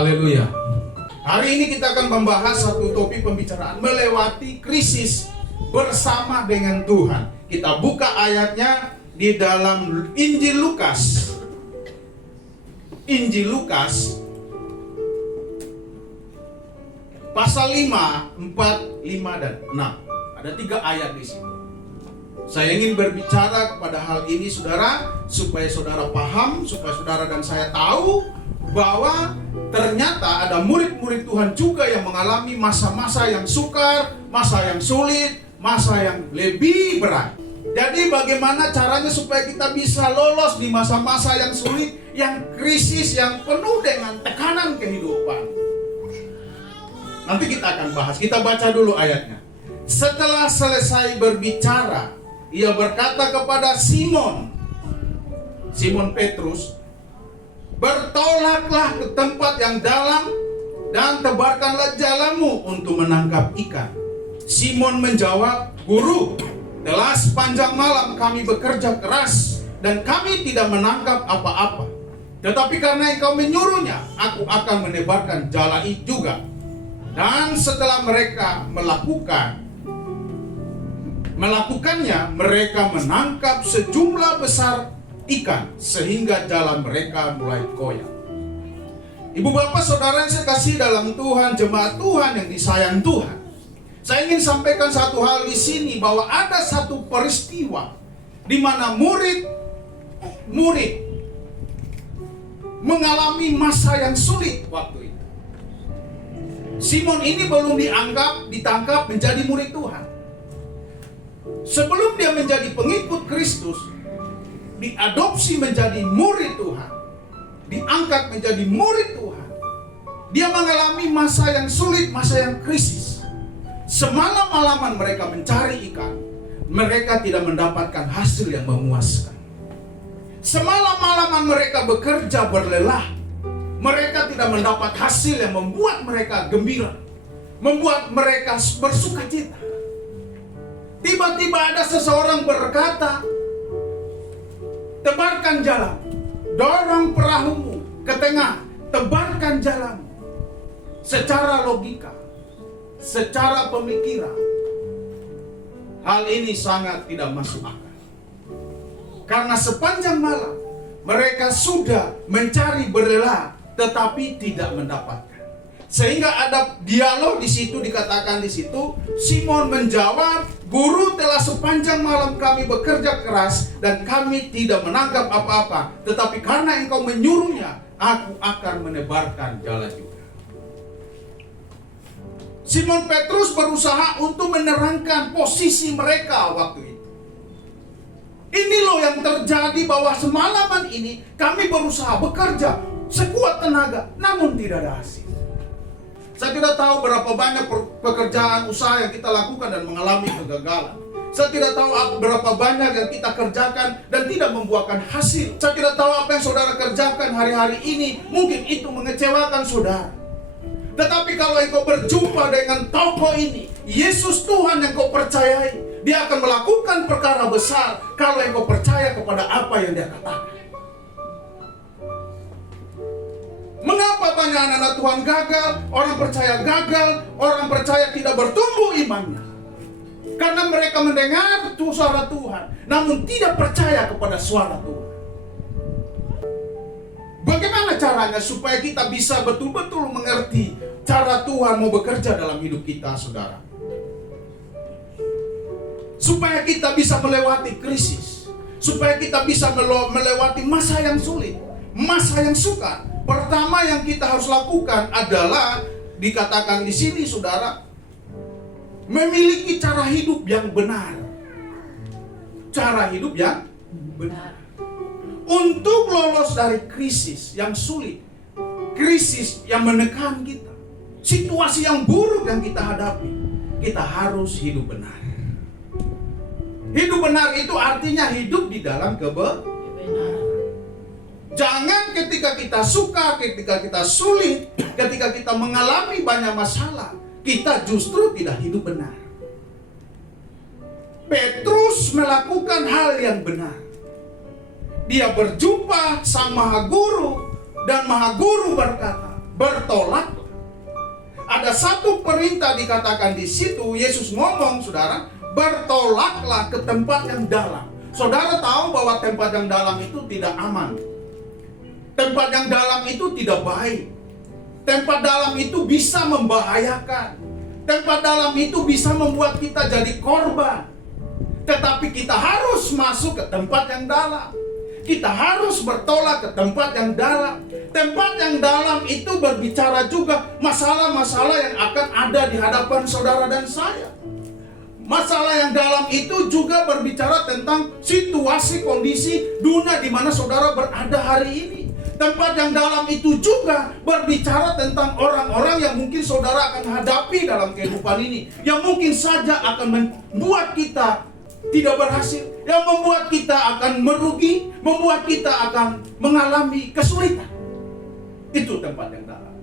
Haleluya. Hari ini kita akan membahas satu topik pembicaraan melewati krisis bersama dengan Tuhan. Kita buka ayatnya di dalam Injil Lukas. Injil Lukas pasal 5, 4, 5 dan 6. Ada 3 ayat di sini. Saya ingin berbicara kepada hal ini saudara, supaya saudara paham, supaya saudara dan saya tahu bahwa ternyata ada murid-murid Tuhan juga yang mengalami masa-masa yang sukar, masa yang sulit, masa yang lebih berat. Jadi bagaimana caranya supaya kita bisa lolos di masa-masa yang sulit, yang krisis, yang penuh dengan tekanan kehidupan. Nanti kita akan bahas. Kita baca dulu ayatnya. Setelah selesai berbicara, ia berkata kepada Simon Petrus, "Bertolaklah ke tempat yang dalam dan tebarkanlah jalamu untuk menangkap ikan." Simon menjawab, "Guru, telah sepanjang malam kami bekerja keras dan kami tidak menangkap apa-apa. Tetapi karena engkau menyuruhnya, aku akan menebarkan jala itu juga." Dan setelah mereka melakukannya, mereka menangkap sejumlah besar ikan sehingga jalan mereka mulai koyak. Ibu bapak saudara yang saya kasih dalam Tuhan, jemaat Tuhan yang disayang Tuhan, saya ingin sampaikan satu hal di sini, bahwa ada satu peristiwa di mana murid mengalami masa yang sulit waktu itu. Simon ini belum ditangkap menjadi murid Tuhan. Sebelum dia menjadi pengikut Kristus, diadopsi menjadi murid Tuhan, diangkat menjadi murid Tuhan, dia mengalami masa yang sulit, masa yang krisis. Semalam-malaman mereka mencari ikan, mereka tidak mendapatkan hasil yang memuaskan. Semalam-malaman mereka bekerja berlelah, mereka tidak mendapat hasil yang membuat mereka gembira, membuat mereka bersuka cita. Tiba-tiba ada seseorang berkata, "Tebarkan jalan, dorong perahumu ke tengah, tebarkan jalan." Secara logika, secara pemikiran, hal ini sangat tidak masuk akal. Karena sepanjang malam mereka sudah mencari berlelah, tetapi tidak mendapatkan. Sehingga ada dialog di situ, dikatakan di situ, Simon menjawab, "Guru, telah sepanjang malam kami bekerja keras dan kami tidak menangkap apa-apa. Tetapi karena engkau menyuruhnya, aku akan menebarkan jala juga." Simon Petrus berusaha untuk menerangkan posisi mereka waktu itu. Ini loh yang terjadi, bahwa semalaman ini kami berusaha bekerja sekuat tenaga, namun tidak ada hasil. Saya tidak tahu berapa banyak pekerjaan usaha yang kita lakukan dan mengalami kegagalan. Saya tidak tahu berapa banyak yang kita kerjakan dan tidak membuahkan hasil. Saya tidak tahu apa yang saudara kerjakan hari-hari ini, mungkin itu mengecewakan saudara. Tetapi kalau engkau berjumpa dengan tokoh ini, Yesus Tuhan yang kau percayai, Dia akan melakukan perkara besar kalau engkau percaya kepada apa yang Dia katakan. Mengapa banyak anak-anak Tuhan gagal, orang percaya tidak bertumbuh imannya? Karena mereka mendengar suara Tuhan, namun tidak percaya kepada suara Tuhan. Bagaimana caranya supaya kita bisa betul-betul mengerti cara Tuhan mau bekerja dalam hidup kita, saudara? Supaya kita bisa melewati krisis, supaya kita bisa melewati masa yang sulit, masa yang sukar. Pertama yang kita harus lakukan adalah, dikatakan di sini saudara, memiliki cara hidup yang benar. Cara hidup yang benar. Untuk lolos dari krisis yang sulit, krisis yang menekan kita, situasi yang buruk yang kita hadapi, kita harus hidup benar. Hidup benar itu artinya hidup di dalam kebenaran. Jangan ketika kita suka, ketika kita sulit, ketika kita mengalami banyak masalah, kita justru tidak hidup benar. Petrus melakukan hal yang benar. Dia berjumpa sang Maha Guru, dan Maha Guru berkata, bertolak. Ada satu perintah dikatakan di situ, Yesus ngomong, saudara, bertolaklah ke tempat yang dalam. Saudara tahu bahwa tempat yang dalam itu tidak aman. Tempat yang dalam itu tidak baik. Tempat dalam itu bisa membahayakan. Tempat dalam itu bisa membuat kita jadi korban. Tetapi kita harus masuk ke tempat yang dalam. Kita harus bertolak ke tempat yang dalam. Tempat yang dalam itu berbicara juga masalah-masalah yang akan ada di hadapan saudara dan saya. Masalah yang dalam itu juga berbicara tentang situasi, kondisi dunia di mana saudara berada hari ini. Tempat yang dalam itu juga berbicara tentang orang-orang yang mungkin saudara akan hadapi dalam kehidupan ini. Yang mungkin saja akan membuat kita tidak berhasil, yang membuat kita akan merugi, membuat kita akan mengalami kesulitan. Itu tempat yang dalam.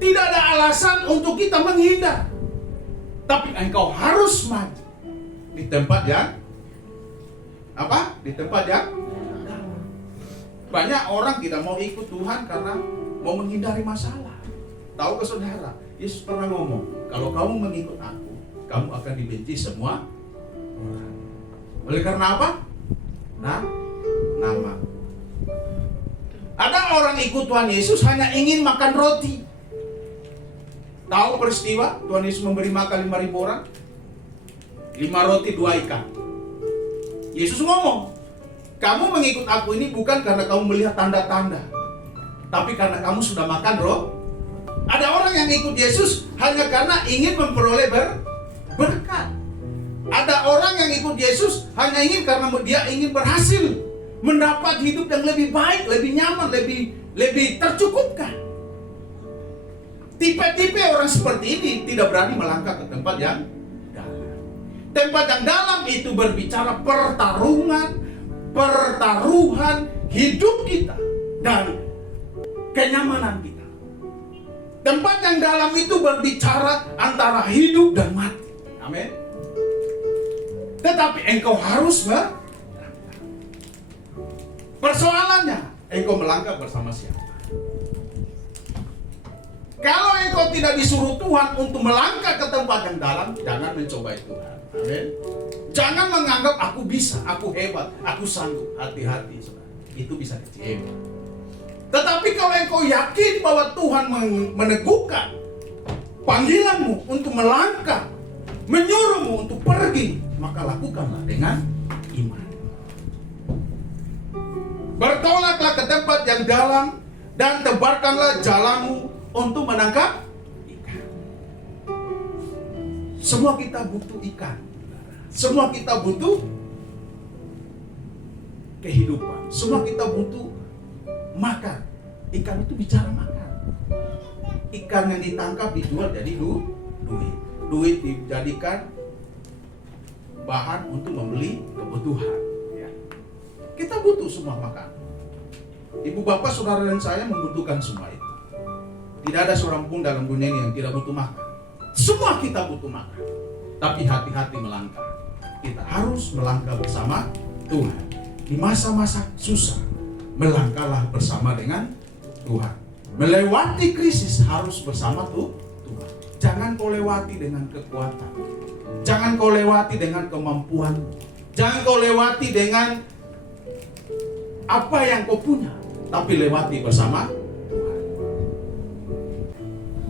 Tidak ada alasan untuk kita menghindar, tapi engkau harus maju di tempat yang apa? Di tempat yang dalam. Banyak orang tidak mau ikut Tuhan karena mau menghindari masalah. Tahu ke saudara, Yesus pernah ngomong, kalau kamu mengikut aku, kamu akan dibenci semua orang. Oleh karena apa? Nama. Ada orang ikut Tuhan Yesus hanya ingin makan roti. Tahu peristiwa Tuhan Yesus memberi makan 5.000 orang? 5 roti 2 ikan. Yesus ngomong, kamu mengikut aku ini bukan karena kamu melihat tanda-tanda, tapi karena kamu sudah makan roti. Ada orang yang ikut Yesus hanya karena ingin memperoleh berkat. Ada orang yang ikut Yesus hanya ingin karena dia ingin berhasil mendapat hidup yang lebih baik, lebih nyaman, lebih tercukupkan. Tipe-tipe orang seperti ini tidak berani melangkah ke tempat yang dalam. Tempat yang dalam itu berbicara pertaruhan hidup kita dan kenyamanan kita. Tempat yang dalam itu berbicara antara hidup dan mati. Amin. Tetapi engkau harus melangkah. Persoalannya, engkau melangkah bersama siapa? Kalau engkau tidak disuruh Tuhan untuk melangkah ke tempat yang dalam, jangan mencobai Tuhan. Amin. Jangan menganggap aku bisa, aku hebat, aku sanggup. Hati-hati, saudara. Itu bisa kecewa. Tetapi kalau engkau yakin bahwa Tuhan meneguhkan panggilanmu untuk melangkah, menyuruhmu untuk pergi, maka lakukanlah dengan iman. Bertolaklah ke tempat yang dalam dan tebarkanlah jalanmu untuk menangkap ikan. Semua kita butuh ikan. Semua kita butuh kehidupan. Semua kita butuh makan. Ikan itu bicara makan. Ikan yang ditangkap dijual jadi duit. Duit dijadikan bahan untuk membeli kebutuhan. Ya. Kita butuh semua makan. Ibu bapak, saudara dan saya membutuhkan semua itu. Tidak ada seorang pun dalam dunia ini yang tidak butuh makan. Semua kita butuh makan. Tapi hati-hati melangkah. Kita harus melangkah bersama Tuhan. Di masa-masa susah, melangkahlah bersama dengan Tuhan. Melewati krisis harus bersama Tuhan. Jangan kau lewati dengan kekuatan. Jangan kau lewati dengan kemampuan. Jangan kau lewati dengan apa yang kau punya. Tapi lewati bersama Tuhan.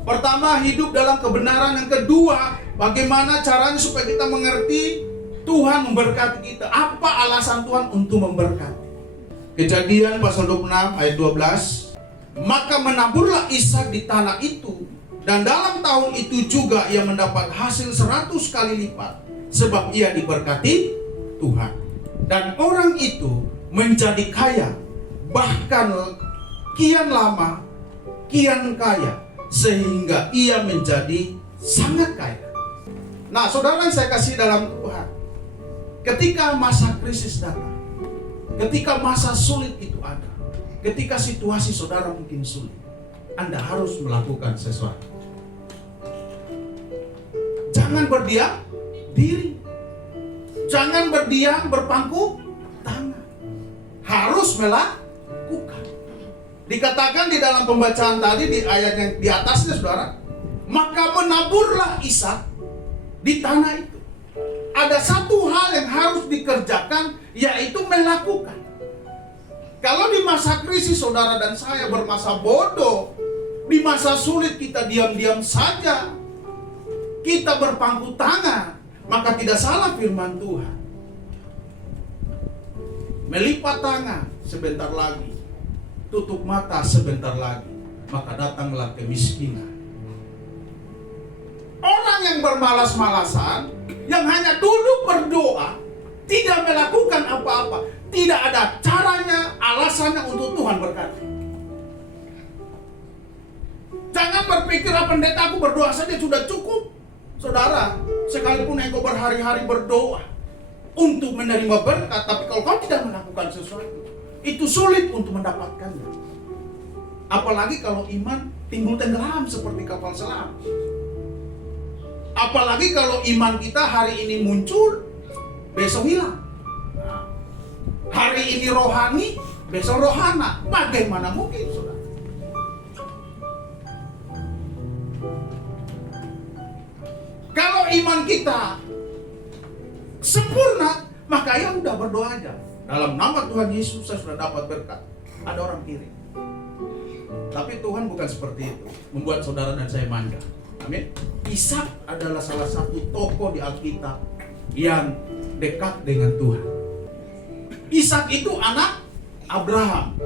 Pertama, hidup dalam kebenaran. Yang kedua, bagaimana caranya supaya kita mengerti Tuhan memberkati kita. Apa alasan Tuhan untuk memberkati? Kejadian pasal 26 ayat 12. Maka menaburlah Ishak di tanah itu, dan dalam tahun itu juga ia mendapat hasil 100 kali lipat, sebab ia diberkati Tuhan. Dan orang itu menjadi kaya, bahkan kian lama, kian kaya, sehingga ia menjadi sangat kaya. Nah, saudara yang saya kasih dalam Tuhan, ketika masa krisis datang, ketika masa sulit itu ada, ketika situasi saudara mungkin sulit, Anda harus melakukan sesuatu. Jangan berdiam diri. Jangan berdiam berpangku tangan. Harus melakukan. Dikatakan di dalam pembacaan tadi di ayat yang di atasnya saudara, maka menaburlah Ishak di tanah itu. Ada satu hal yang harus dikerjakan, yaitu melakukan. Kalau di masa krisis saudara dan saya bermasa bodoh, di masa sulit kita diam-diam saja, kita berpangku tangan, maka tidak salah firman Tuhan. Melipat tangan sebentar lagi, tutup mata sebentar lagi, maka datanglah kemiskinan. Orang yang bermalas-malasan, yang hanya duduk berdoa, tidak melakukan apa-apa, tidak ada caranya, alasannya untuk Tuhan berkati. Jangan berpikir, pendeta aku berdoa saja sudah cukup. Saudara, sekalipun engkau berhari-hari berdoa untuk menerima berkat, tapi kalau kau tidak melakukan sesuatu, itu sulit untuk mendapatkannya. Apalagi kalau iman timbul tenggelam seperti kapal selam. Apalagi kalau iman kita hari ini muncul, besok hilang. Nah, hari ini rohani, besok rohana. Bagaimana mungkin, saudara? Kalau iman kita sempurna, maka ya udah berdoa aja. Dalam nama Tuhan Yesus saya sudah dapat berkat. Ada orang kirim. Tapi Tuhan bukan seperti itu, membuat saudara dan saya manja. Amin. Ishak adalah salah satu tokoh di Alkitab yang dekat dengan Tuhan. Ishak itu anak Abraham.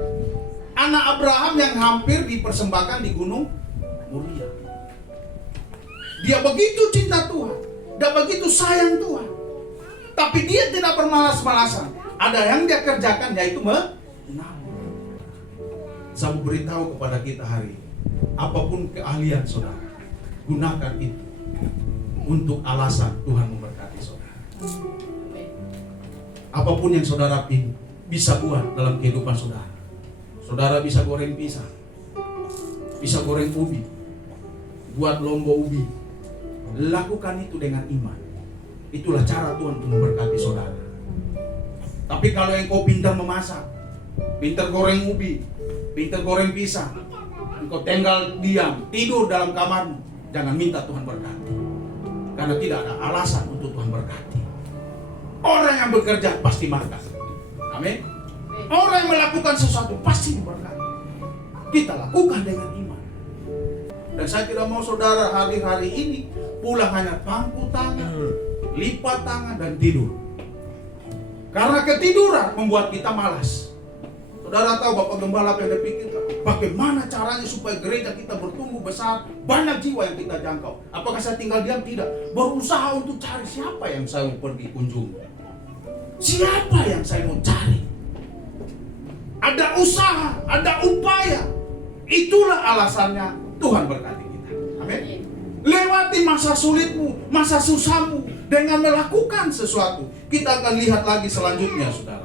Anak Abraham yang hampir dipersembahkan di Gunung Moria. Dia begitu cinta Tuhan, dia begitu sayang Tuhan. Tapi dia tidak bermalas-malasan. Ada yang dia kerjakan, yaitu menabur. Saya mau beritahu kepada kita hari ini, apapun keahlian saudara, gunakan itu untuk alasan Tuhan memberkati saudara. Apapun yang saudara bisa buat dalam kehidupan saudara. Saudara bisa goreng pisang, bisa goreng ubi, buat lombo ubi. Lakukan itu dengan iman. Itulah cara Tuhan untuk memberkati saudara. Tapi kalau engkau pintar memasak, pintar goreng ubi, pintar goreng pisang, engkau tinggal diam, tidur dalam kamarmu, jangan minta Tuhan berkati. Karena tidak ada alasan untuk Tuhan berkati. Orang yang bekerja pasti makan. Amin. Orang yang melakukan sesuatu pasti diberkati. Kita lakukan dengan iman. Dan saya tidak mau saudara hari-hari ini pulang hanya pangku tangan, lipat tangan dan tidur. Karena ketiduran membuat kita malas. Saudara tahu Bapak Gembala apa yang dipikirkan? Bagaimana caranya supaya gereja kita bertumbuh besar, banyak jiwa yang kita jangkau. Apakah saya tinggal diam? Tidak. Berusaha untuk cari siapa yang saya mau pergi kunjungi. Siapa yang saya mau cari. Ada usaha, ada upaya. Itulah alasannya Tuhan berkati kita. Amin. Lewati masa sulitmu, masa susahmu dengan melakukan sesuatu. Kita akan lihat lagi selanjutnya, saudara.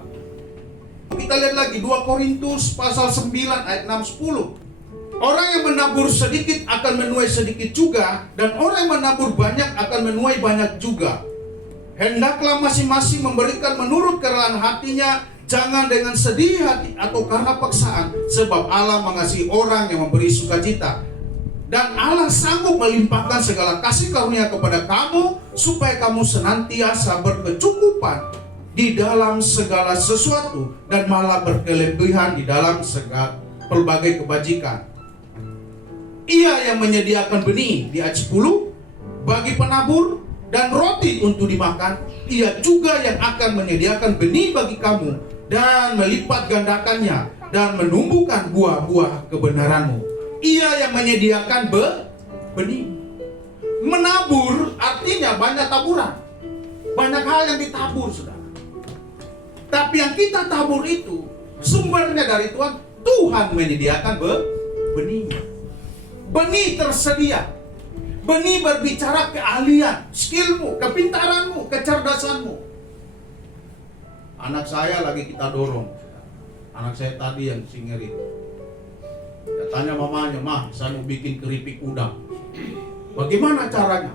Kita lihat lagi 2 Korintus pasal 9 ayat 6-10. Orang yang menabur sedikit akan menuai sedikit juga, dan orang yang menabur banyak akan menuai banyak juga. Hendaklah masing-masing memberikan menurut kerelaan hatinya, jangan dengan sedih hati atau karena paksaan, sebab Allah mengasihi orang yang memberi sukacita. Dan Allah sanggup melimpahkan segala kasih karunia kepada kamu, supaya kamu senantiasa berkecukupan di dalam segala sesuatu, dan malah berkelebihan di dalam segala pelbagai kebajikan. Ia yang menyediakan benih di ayat 10 bagi penabur dan roti untuk dimakan, ia juga yang akan menyediakan benih bagi kamu dan melipat gandakannya dan menumbuhkan buah-buah kebenaranmu. Ia yang menyediakan benih. Menabur artinya banyak taburan, banyak hal yang ditabur, saudara. Tapi yang kita tabur itu sumbernya dari Tuhan. Tuhan menyediakan benih. Benih tersedia. Benih berbicara keahlian, skillmu, kepintaranmu, kecerdasanmu. Anak saya lagi kita dorong. Anak saya tadi yang singer itu. Dia tanya mamanya, "Mah, saya mau bikin keripik udang. Bagaimana caranya?"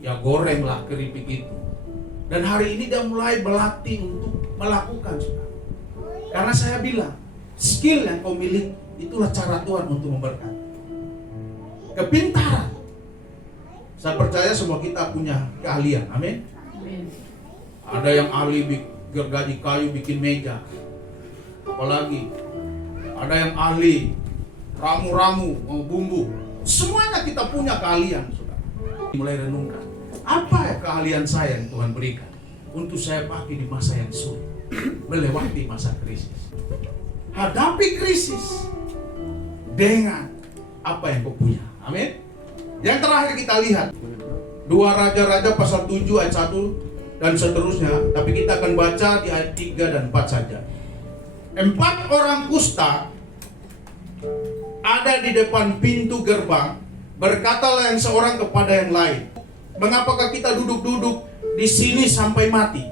Ya gorenglah keripik itu. Dan hari ini dia mulai berlatih untuk melakukan, saudara. Karena saya bilang, skill yang kau miliki Itulah cara Tuhan untuk memberkati. Kepintaran. Saya percaya semua kita punya keahlian. Amin. Ada yang ahli gergaji kayu bikin meja. Apalagi ada yang ahli ramu-ramu, bumbu. Semuanya kita punya keahlian, saudara. Mulai renungkan, apa ya keahlian saya yang Tuhan berikan untuk saya pakai di masa yang sulit, melewati masa krisis. Hadapi krisis dengan apa yang kau punya. Amin. Yang terakhir kita lihat 2 Raja-Raja pasal 7 ayat 1 dan seterusnya. Tapi kita akan baca di ayat 3 dan 4 saja. 4 orang kusta ada di depan pintu gerbang. Berkatalah yang seorang kepada yang lain, mengapakah kita duduk-duduk di sini sampai mati?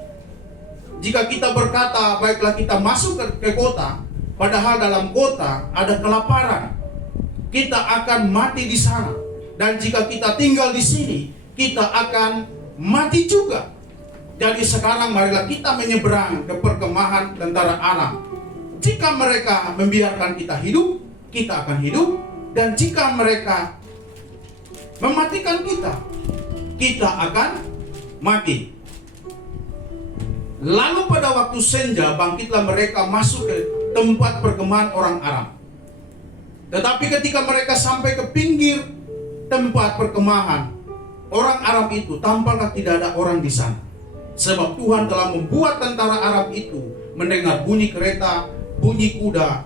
Jika kita berkata, baiklah kita masuk ke kota, padahal dalam kota ada kelaparan, kita akan mati di sana. Dan jika kita tinggal di sini, kita akan mati juga. Jadi sekarang marilah kita menyeberang ke perkemahan tentara Aram. Jika mereka membiarkan kita hidup, kita akan hidup. Dan jika mereka mematikan kita, kita akan mati. Lalu pada waktu senja bangkitlah mereka masuk ke tempat perkemahan orang Aram. Tetapi ketika mereka sampai ke pinggir tempat perkemahan orang Aram itu, tampaklah tidak ada orang di sana. Sebab Tuhan telah membuat tentara Aram itu mendengar bunyi kereta, bunyi kuda,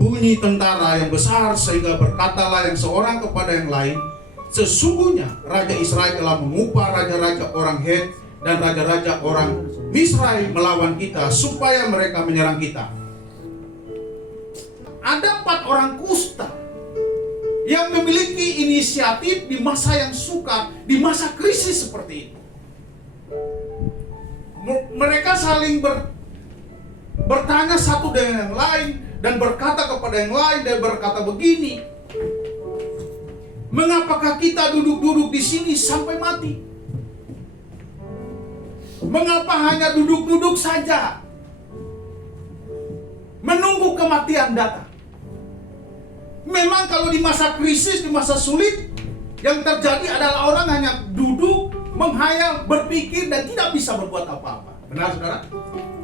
bunyi tentara yang besar, sehingga berkatalah yang seorang kepada yang lain, sesungguhnya Raja Israel telah mengupah raja-raja orang Het dan raja-raja orang Misrai melawan kita, supaya mereka menyerang kita. Ada 4 orang kusta yang memiliki inisiatif di masa yang sukar, di masa krisis seperti itu. Mereka saling bertanya satu dengan yang lain, dan berkata kepada yang lain, dan berkata begini, mengapakah kita duduk-duduk di sini sampai mati? Mengapa hanya duduk-duduk saja, menunggu kematian datang? Memang kalau di masa krisis, di masa sulit, yang terjadi adalah orang hanya duduk, menghayal, berpikir, dan tidak bisa berbuat apa-apa. Benar, saudara?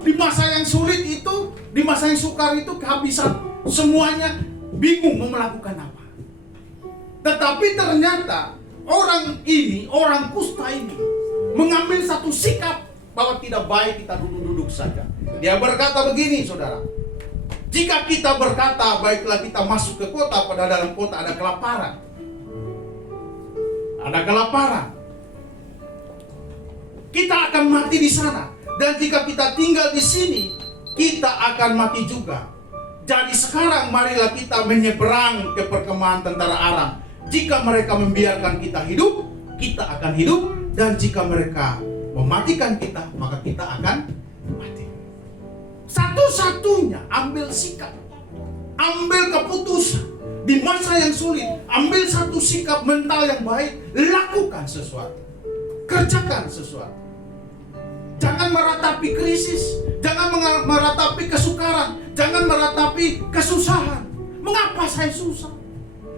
Di masa yang sulit itu, di masa yang sukar itu, kehabisan semuanya, bingung mau melakukan apa. Tetapi ternyata orang ini, orang kusta ini, mengambil satu sikap bahwa tidak baik kita duduk-duduk saja. Dia berkata begini, saudara, jika kita berkata, baiklah kita masuk ke kota, padahal dalam kota ada kelaparan. Ada kelaparan. Kita akan mati di sana. Dan jika kita tinggal di sini, kita akan mati juga. Jadi sekarang marilah kita menyeberang ke perkemahan tentara Aram. Jika mereka membiarkan kita hidup, kita akan hidup. Dan jika mereka mematikan kita, maka kita akan mati. Satu-satunya ambil sikap, ambil keputusan di masa yang sulit, ambil satu sikap mental yang baik, lakukan sesuatu, kerjakan sesuatu. Jangan meratapi krisis, jangan meratapi kesukaran, jangan meratapi kesusahan. Mengapa saya susah?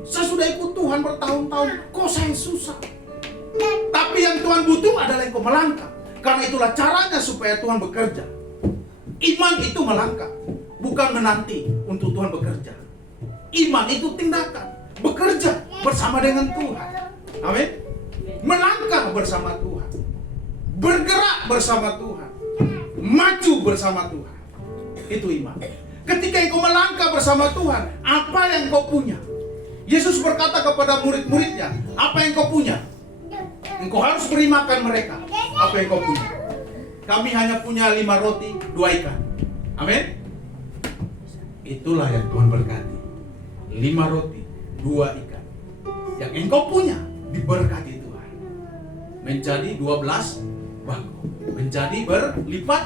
Saya sudah ikut Tuhan bertahun-tahun, kok saya susah? Tapi yang Tuhan butuh adalah engkau melangkah. Karena itulah caranya supaya Tuhan bekerja. Iman itu melangkah, bukan menanti untuk Tuhan bekerja. Iman itu tindakan, bekerja bersama dengan Tuhan. Amin. Melangkah bersama Tuhan, bergerak bersama Tuhan, maju bersama Tuhan. Itu iman. Ketika engkau melangkah bersama Tuhan, apa yang kau punya? Yesus berkata kepada murid-muridnya, apa yang kau punya? Engkau harus beri makan mereka. Apa yang kau punya? Kami hanya punya 5 roti, 2 ikan. Amin. Itulah yang Tuhan berkati. 5 roti, 2 ikan. Yang engkau punya diberkati Tuhan. Menjadi 12 bangkok. Menjadi berlipat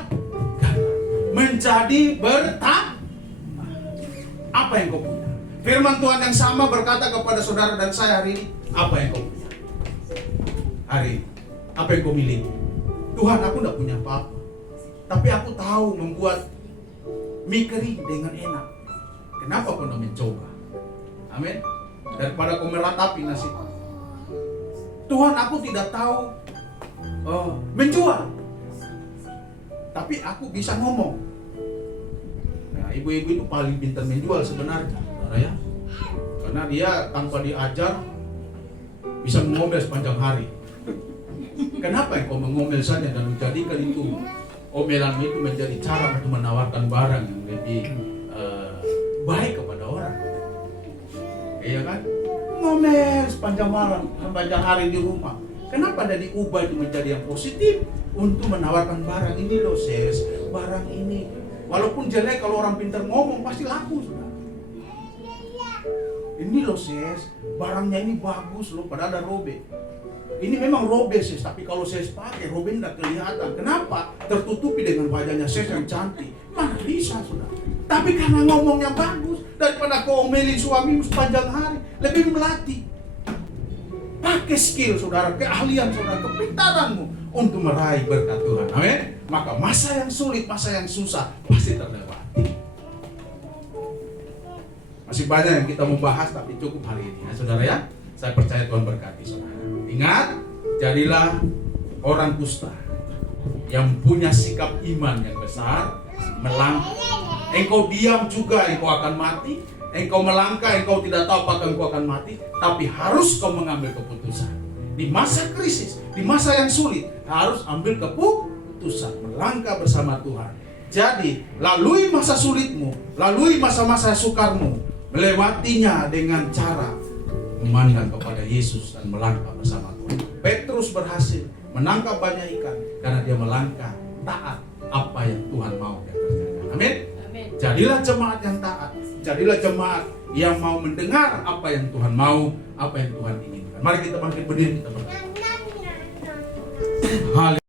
ganda. Menjadi bertambah. Apa yang kau punya? Firman Tuhan yang sama berkata kepada saudara dan saya hari ini, apa yang kau punya? Hari ini, apa yang kau miliki? Tuhan, aku tidak punya apa-apa, tapi aku tahu membuat mie kering dengan enak. Kenapa kau tidak mencoba? Amin. Daripada kau meratapi nasib. Tuhan, aku tidak tahu menjual, tapi aku bisa ngomong. Nah, ibu-ibu itu paling pintar menjual sebenarnya, saudara ya. Karena dia tanpa diajar bisa mengomel sepanjang hari. Kenapa kau mengomel saja dan menjadikan itu omelan itu menjadi cara untuk menawarkan barang yang lebih baik kepada orang? Iya kan? Ngomel sepanjang malam, sepanjang hari di rumah. Kenapa tidak diubah itu menjadi yang positif untuk menawarkan barang ini loh sis, barang ini. Walaupun jelek, kalau orang pintar ngomong pasti laku sudah. Ini loh sis, barangnya ini bagus loh, padahal ada robek. Ini memang robek sis, tapi kalau sis pakai robek tidak kelihatan. Kenapa? Tertutupi dengan wajahnya sis yang cantik. Mana bisa sudah. Tapi karena ngomongnya bagus, daripada kau omelin suamimu sepanjang hari, lebih melatih. Pakai skill saudara, keahlian saudara, kepintaranmu untuk meraih berkat Tuhan. Amin. Maka masa yang sulit, masa yang susah pasti terlewati. Masih banyak yang kita mau bahas, tapi cukup hari ini ya saudara ya. Saya percaya Tuhan berkati saudara. Ingat, jadilah orang kusta yang punya sikap iman yang besar, melangkah. Engkau diam juga, engkau akan mati. Engkau melangkah, engkau tidak tahu apakah engkau akan mati, tapi harus kau mengambil keputusan. Di masa krisis, di masa yang sulit, harus ambil keputusan, melangkah bersama Tuhan. Jadi, lalui masa sulitmu, lalui masa-masa sukarmu, melewatinya dengan cara memandang kepada Yesus dan melangkah bersama Tuhan. Petrus berhasil menangkap banyak ikan karena dia melangkah taat apa yang Tuhan mau dia kerjakan. Amin. Jadilah jemaat yang taat. Jadilah jemaat yang mau mendengar apa yang Tuhan mau, apa yang Tuhan inginkan. Mari kita bangkit berdiri, kita berdoa.